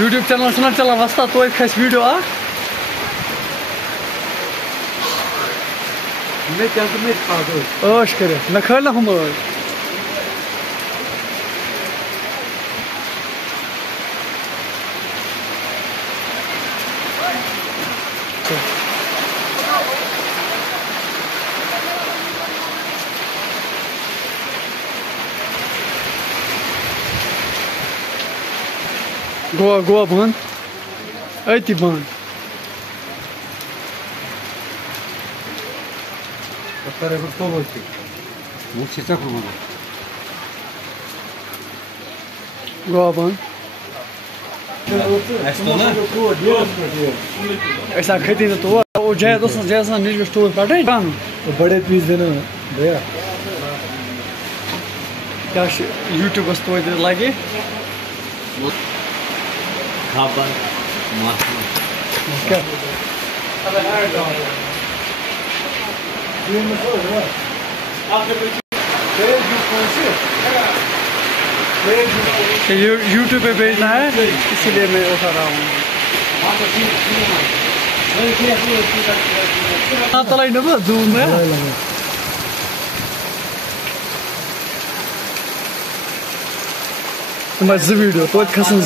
YouTube channel channel चला वस्ता तो एक खास वीडियो आ मैं क्या तुम्हें पागल ओश करे न खाला हम गोवा बंद अति बंद गोवा बंद ऐसा खेती न तो वो जय तो जैसा नीचे स्टोर काटे बड़े पीस देना भैया क्या YouTube बस तो इधर लगे खापर क्या YouTube पे भेजना है इसीलिए मैं उठा रहा हूँ तलाई न जूम में तुम्हारे वीडियो तो खसन